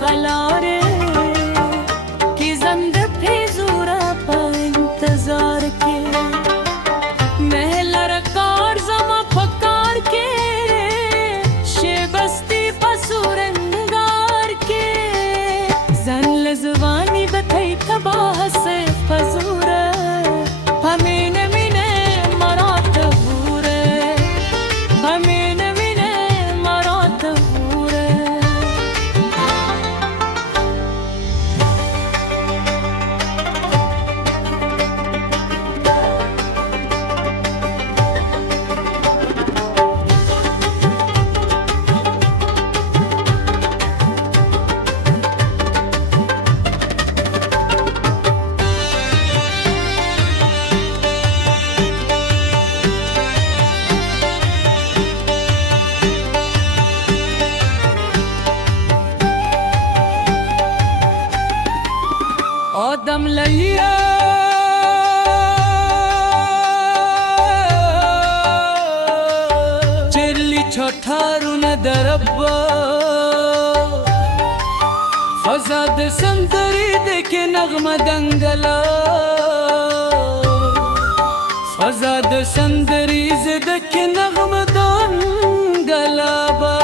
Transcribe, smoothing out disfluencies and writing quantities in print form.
फलारे की जंद फेजूरा पा इंतजार के महला रकार जमा फकार के शेबस्ती पसूरंगार के जन लजवानी बथई तबाह से फजूरा हमें मिने मरात भूरे हमें मिने मरात भूरे दम लइया चिरली छोठारू न दरब्बा फसाद संतरी देखे नगमा दंगला फसाद संतरी से देखे नगमा दंगला बा